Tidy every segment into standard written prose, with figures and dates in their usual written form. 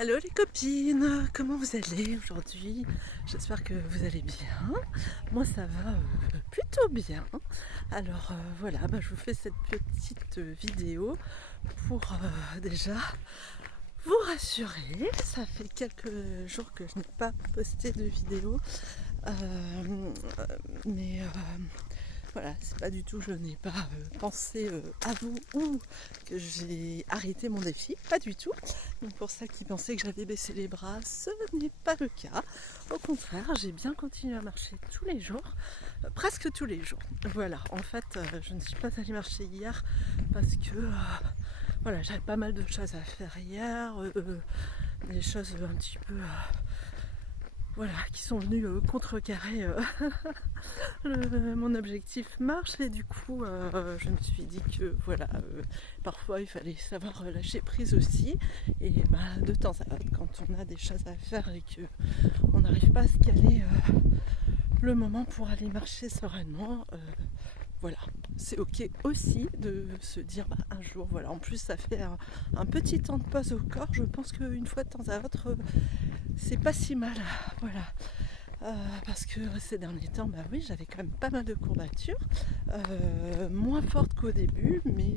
Hello les copines, comment vous allez aujourd'hui? J'espère que vous allez bien. Moi ça va plutôt bien. Alors voilà, je vous fais cette petite vidéo pour déjà vous rassurer. Ça fait quelques jours que je n'ai pas posté de vidéo. Mais voilà, c'est pas du tout, je n'ai pas pensé à vous ou que j'ai arrêté mon défi, pas du tout. Donc pour celles qui pensaient que j'avais baissé les bras, ce n'est pas le cas. Au contraire, j'ai bien continué à marcher tous les jours, presque tous les jours. Voilà, en fait, je ne suis pas allée marcher hier parce que voilà, j'avais pas mal de choses à faire hier, des choses un petit peu voilà, qui sont venues contrecarrer mon objectif marche et du coup je me suis dit que voilà parfois il fallait savoir lâcher prise aussi et de temps à autre quand on a des choses à faire et que on n'arrive pas à se caler le moment pour aller marcher sereinement voilà, c'est ok aussi de se dire un jour, voilà, en plus ça fait un petit temps de pause au corps, je pense qu'une fois de temps à autre c'est pas si mal, voilà. Parce que ces derniers temps, oui, j'avais quand même pas mal de courbatures, moins fortes qu'au début, mais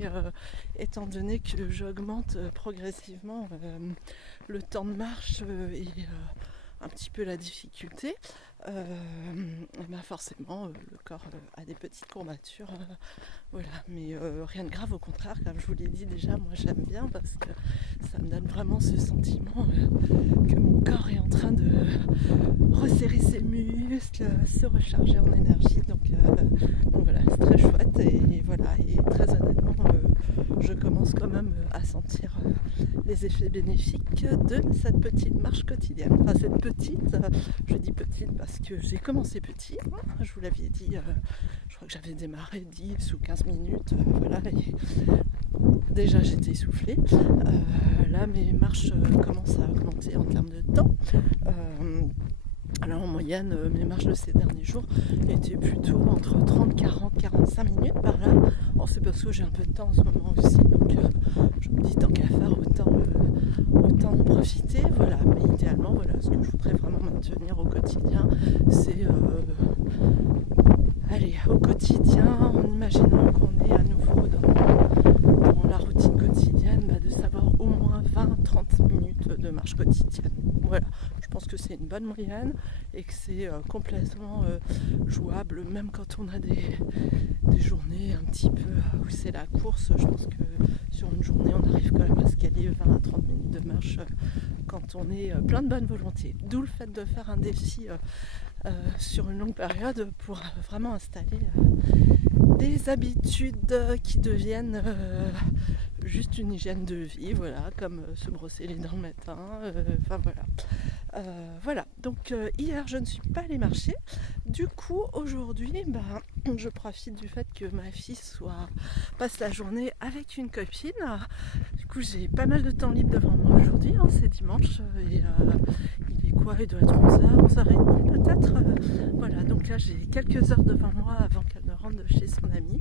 étant donné que j'augmente progressivement le temps de marche et un petit peu la difficulté, forcément le corps a des petites courbatures, voilà, mais rien de grave, au contraire, comme je vous l'ai dit déjà, moi j'aime bien parce que ça me donne vraiment ce sentiment que mon corps est en train de resserrer ses muscles, se recharger en énergie, donc voilà, c'est très chouette et voilà, et très honnêtement je commence quand même à sentir les effets bénéfiques de cette petite marche quotidienne. Enfin cette petite, je dis petite parce que j'ai commencé petit, je vous l'avais dit, je crois que j'avais démarré 10 ou 15 minutes, voilà, et déjà j'étais essoufflée. Là mes marches commencent à augmenter en termes de temps. Alors en moyenne, mes marches de ces derniers jours étaient plutôt entre 30, 40, 45 minutes par là. Bon, c'est parce que j'ai un peu de temps en ce moment aussi, donc je me dis tant qu'à faire, autant en profiter. Voilà, mais idéalement, voilà, ce que je voudrais vraiment maintenir au quotidien, c'est allez, au quotidien, en imaginant qu'on est à nouveau dans la routine quotidienne, de savoir au moins 20-30 minutes de marche quotidienne. Voilà, je pense que c'est une bonne moyenne et que c'est complètement jouable, même quand on a des journées un petit peu où c'est la course. Je pense que sur une journée, on arrive quand même à se caler 20 à 30 minutes de marche quand on est plein de bonne volonté. D'où le fait de faire un défi sur une longue période pour vraiment installer des habitudes qui deviennent juste une hygiène de vie, voilà, comme se brosser les dents le matin, enfin voilà. Voilà, donc hier je ne suis pas allée marcher. Du coup aujourd'hui je profite du fait que ma fille passe la journée avec une copine. Du coup j'ai pas mal de temps libre devant moi aujourd'hui, c'est dimanche et il est quoi? Il doit être 11h, 11h30 peut-être. Voilà, donc là j'ai quelques heures devant moi avant qu'elle ne rentre de chez son amie.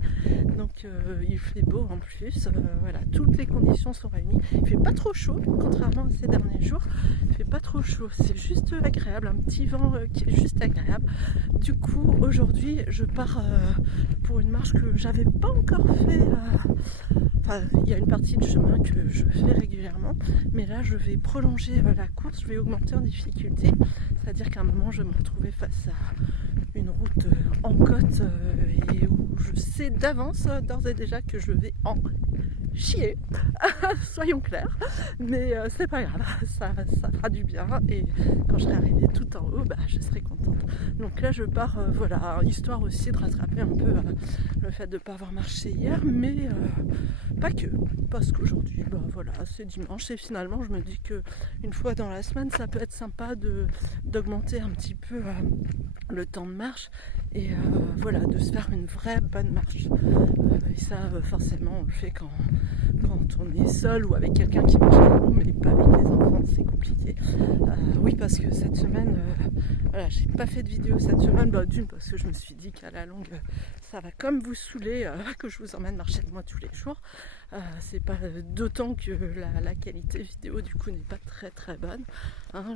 Donc il fait beau en plus, voilà, toutes les conditions sont réunies. Il fait pas trop chaud, contrairement à ces derniers jours. Il fait pas trop chaud, c'est juste agréable, un petit vent qui est juste agréable. Du coup aujourd'hui je pars pour une marche que j'avais pas encore fait. Enfin, il y a une partie de chemin que je fais régulièrement, mais là je vais prolonger la course, je vais augmenter en difficulté, c'est-à-dire qu'à un moment je me retrouvais face à une route en côte et où je sais d'avance d'ores et déjà que je vais en chier, soyons clairs, mais c'est pas grave, ça fera du bien et quand je serai arrivée tout en haut, je serai contente. Donc là je pars, voilà, histoire aussi de rattraper un peu le fait de ne pas avoir marché hier, mais pas que, parce qu'aujourd'hui, voilà, c'est dimanche et finalement je me dis que une fois dans la semaine ça peut être sympa d'augmenter un petit peu le temps de marche et voilà, de se faire une vraie bonne marche. Et ça forcément on le fait quand on est seul ou avec quelqu'un qui marche avec nous, mais pas avec les enfants, c'est compliqué. compliqué. Oui, parce que cette semaine, voilà, j'ai pas fait de vidéo cette semaine. D'une, parce que je me suis dit qu'à la longue, ça va comme vous saouler que je vous emmène marcher de moi tous les jours. C'est pas d'autant que la qualité vidéo du coup n'est pas très très bonne. Hein,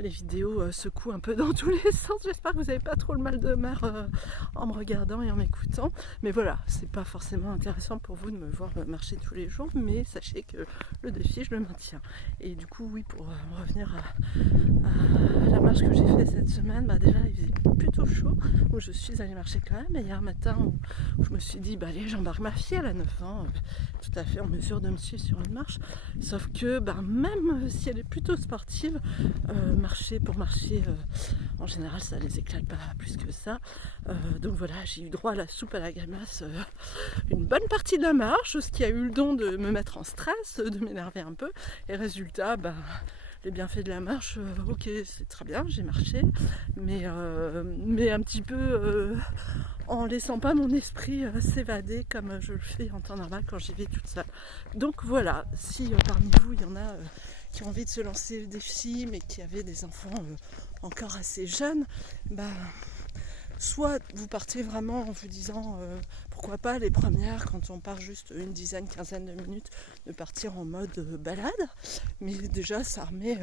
les vidéos secouent un peu dans tous les sens. J'espère que vous n'avez pas trop le mal de mer en me regardant et en m'écoutant. Mais voilà, c'est pas forcément intéressant pour vous de me voir marcher tous les jours, mais sachez que le défi, je le maintiens. Et du coup, oui, pour revenir à la marche que j'ai fait cette semaine, déjà il faisait plutôt chaud, où je suis allée marcher quand même. Et il y a un matin où je me suis dit, allez, j'embarque ma fille, elle a 9 ans, tout à fait en mesure de me suivre sur une marche. Sauf que même si elle est plutôt sportive, marcher, en général ça les éclate pas plus que ça. Donc voilà, j'ai eu droit à la soupe à la grimace une bonne partie de la marche, ce qui a eu le don de me mettre en stress, de m'énerver un peu. Et résultat, les bienfaits de la marche, ok, c'est très bien, j'ai marché, mais un petit peu en laissant pas mon esprit s'évader comme je le fais en temps normal quand j'y vais toute seule. Donc voilà, si parmi vous il y en a qui ont envie de se lancer le défi mais qui avaient des enfants encore assez jeunes, soit vous partez vraiment en vous disant pourquoi pas les premières, quand on part juste une dizaine, quinzaine de minutes, de partir en mode balade, mais déjà ça remet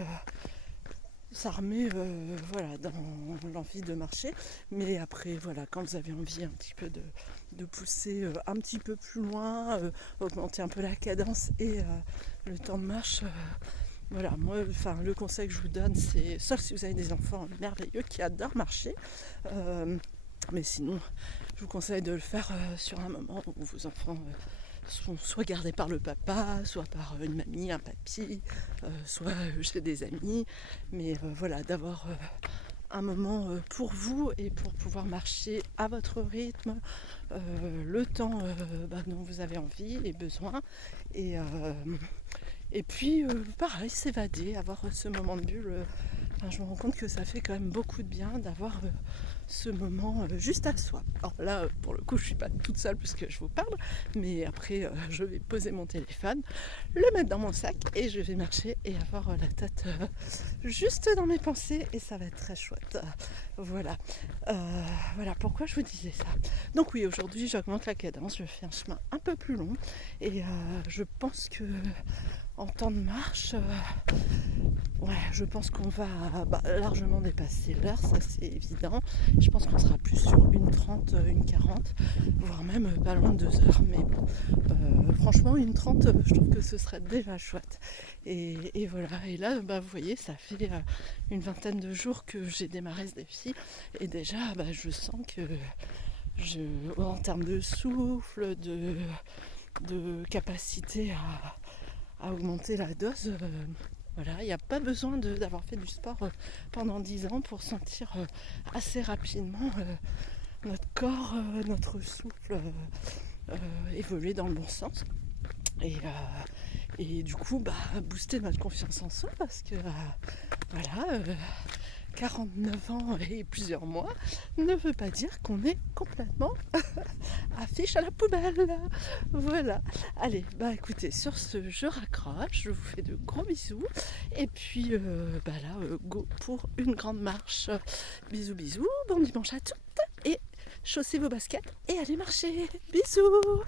voilà, dans l'envie de marcher. Mais après voilà, quand vous avez envie un petit peu de pousser un petit peu plus loin, augmenter un peu la cadence et le temps de marche, voilà, moi, le conseil que je vous donne, c'est, sauf si vous avez des enfants merveilleux qui adorent marcher, mais sinon, je vous conseille de le faire sur un moment où vos enfants sont soit gardés par le papa, soit par une mamie, un papy, soit chez des amis, mais voilà, d'avoir un moment pour vous et pour pouvoir marcher à votre rythme, le temps dont vous avez envie et besoin, et puis pareil, s'évader, avoir ce moment de bulle. Je me rends compte que ça fait quand même beaucoup de bien d'avoir ce moment juste à soi. Alors là, pour le coup, je suis pas toute seule puisque je vous parle, mais après, je vais poser mon téléphone, le mettre dans mon sac et je vais marcher et avoir la tête juste dans mes pensées et ça va être très chouette. Voilà. Voilà pourquoi je vous disais ça. Donc oui, aujourd'hui, j'augmente la cadence, je fais un chemin un peu plus long et je pense que en temps de marche, je pense qu'on va largement dépasser l'heure, ça c'est évident. Je pense qu'on sera plus sur 1h30, 1h40, voire même pas loin de 2 heures. Mais bon, franchement, 1h30, je trouve que ce serait déjà chouette. Et voilà, et là, vous voyez, ça fait une vingtaine de jours que j'ai démarré ce défi. Et déjà, je sens que, en termes de souffle, de capacité à augmenter la dose, voilà, il n'y a pas besoin d'avoir fait du sport pendant 10 ans pour sentir assez rapidement notre corps, notre souffle évoluer dans le bon sens. Et du coup, booster notre confiance en soi parce que 49 ans et plusieurs mois ne veut pas dire qu'on est complètement affiche à la poubelle. Voilà. Allez, écoutez, sur ce, je raccroche, je vous fais de gros bisous. Et puis go pour une grande marche. Bisous, bisous, bon dimanche à toutes. Et chaussez vos baskets et allez marcher. Bisous.